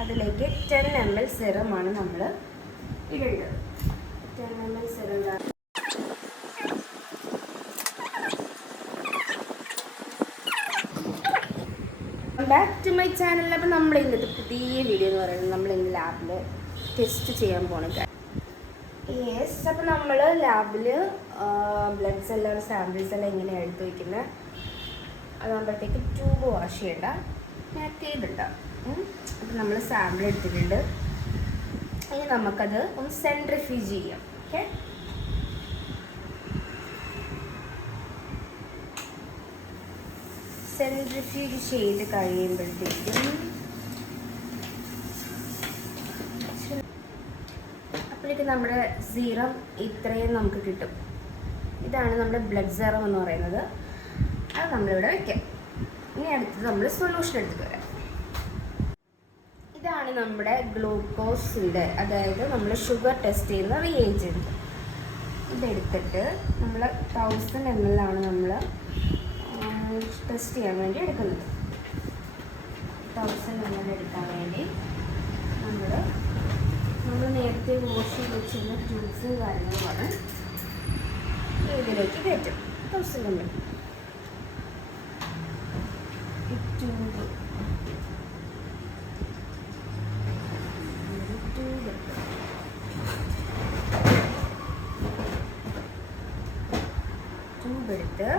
അതിലേക്ക് ten M L ആണ് നമ്മൾ ഇടേണ്ടത്. Ten M L serum back to my ചാനലിൽ അപ്പോൾ നമ്മൾ ഇന്നത്തെ പുതിയ വീഡിയോ എന്ന് പറയുന്നത് നമ്മൾ ഇന്ന് ലാബിൽ ടെസ്റ്റ് ചെയ്യാൻ പോകണം യെസ് അപ്പോൾ നമ്മൾ ലാബിൽ ബ്ലഡ് എല്ലാം സാമ്പിൾസ് എല്ലാം എങ്ങനെയാണ് എടുത്ത് വയ്ക്കുന്നത് അതാകുമ്പോഴത്തേക്ക് ട്യൂബ് വാഷ് ചെയ്യണ്ട. മാറ്റേതുണ്ട് അപ്പം നമ്മൾ സാമ്പിൾ എടുത്തിട്ടുണ്ട്. ഇനി നമുക്കത് ഒന്ന് സെൻട്രിഫ്യൂജ് ചെയ്യാം. ഓക്കെ സെൻട്രിഫ്യൂജ് ചെയ്ത് കഴിയുമ്പോഴത്തേക്കും അപ്പോഴേക്ക് നമ്മുടെ സീറം ഇത്രയും നമുക്ക് കിട്ടും. ഇതാണ് നമ്മുടെ ബ്ലഡ് സീറം എന്ന് പറയുന്നത്. അത് നമ്മളിവിടെ വെക്കാം. ഇനി അടുത്തത് നമ്മൾ സൊല്യൂഷൻ എടുത്തിട്ട് വരാം. ഇതാണ് നമ്മുടെ ഗ്ലൂക്കോസിന്റെ അതായത് നമ്മൾ ഷുഗർ ടെസ്റ്റ് ചെയ്യുന്ന റിയേജന്റ് ഇതെടുത്തിട്ട് നമ്മൾ തൗസൻഡ് എം എൽ ആണ് നമ്മൾ ടെസ്റ്റ് ചെയ്യാൻ വേണ്ടി എടുക്കുന്നത്. തൗസൻഡ് എം എൽ എടുക്കാൻ വേണ്ടി നമ്മൾ നമ്മൾ നേരത്തെ വാഷ് ചെയ്ത് വെച്ചിരുന്ന ട്യൂബ്സും കാര്യങ്ങളുമാണ് ഇതിലേക്ക് കയറ്റും. Thousand M L tube tube tube എടുത്ത്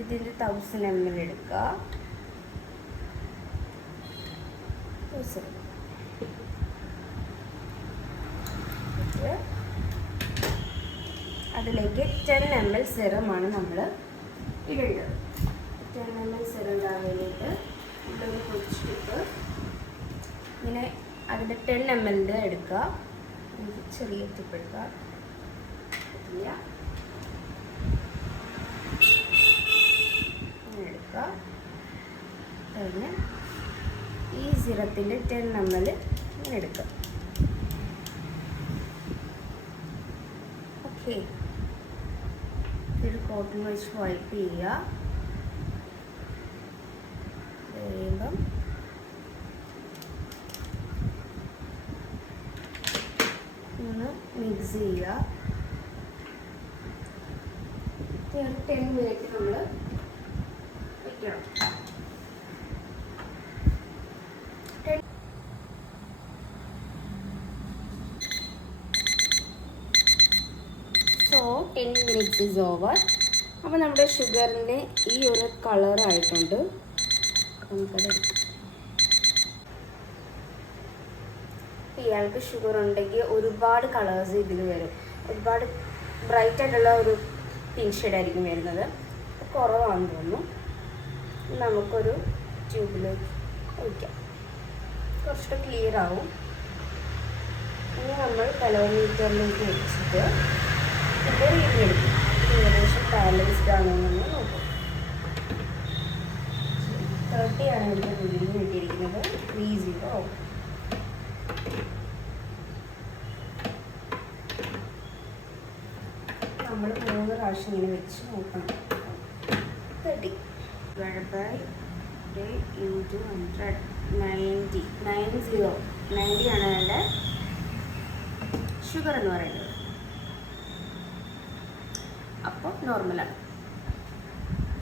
ഇതിന്റെ തൗസൻഡ് എം എൽ എടുക്കുക അതിലേക്ക് ടെൻ എം എൽ സിറമാണ് നമ്മൾ ഇടേണ്ടത്. ടെൻ എം എൽ സിറം ഇടാൻ വേണ്ടിയിട്ട് നമ്മളൊരു പൊടിച്ചിട്ട് ഇങ്ങനെ അതിന്റെ ടെൻ എം എല്ലിന്റെ എടുക്കുക. ചെറിയ എടുക്കുക. കഴിഞ്ഞ് ഈ സിറത്തിന്റെ ടെൻ എം എൽ ഇങ്ങനെ എടുക്കുക. ഓക്കെ. ഒരു കോട്ടൺ വെച്ച് വൈപ്പ് ചെയ്യുക കഴിയുമ്പം ഒന്ന് മിക്സ് ചെയ്യുക. ടെൻ മിനിറ്റ് നമ്മൾ വയ്ക്കണം so ten minutes is over അപ്പോൾ നമ്മുടെ ഷുഗറിന്റെ ഈ ഒരു കളറായിട്ടുണ്ട് നമുക്കത് എടുക്കാം. ഇയാൾക്ക് ഷുഗർ ഉണ്ടെങ്കിൽ ഒരുപാട് കളേഴ്സ് ഇതിൽ വരും. ഒരുപാട് ബ്രൈറ്റ് ആയിട്ടുള്ള ഒരു പിങ്ക് ഷെയ്ഡായിരിക്കും വരുന്നത്. കുറവാണെന്ന് തോന്നുന്നു. നമുക്കൊരു ട്യൂബിലേക്ക് ഒഴിക്കാം. കുറച്ചുകൂടെ ക്ലിയർ ആവും. ഇനി നമ്മൾ കലോമീറ്ററിലേക്ക് വെച്ചിട്ട് ഇതിന്റെ റീഡിങ് എടുക്കും. ഏകദേശം ബാലൻസ്ഡ് ആണോ എന്ന് നോക്കും. തേർട്ടി ആണ് എന്റെ റീഡിങ് കിട്ടിയിരിക്കുന്നത്. ത്രീ സീറോ നമ്മൾ മൂന്ന് പ്രാവശ്യം ഇങ്ങനെ വെച്ച് നോക്കണം. Thirty by into hundred ninety nine zero ninety ആണ് എന്റെ ഷുഗർ എന്ന് പറയുന്നത്. അപ്പോൾ നോർമലാണ്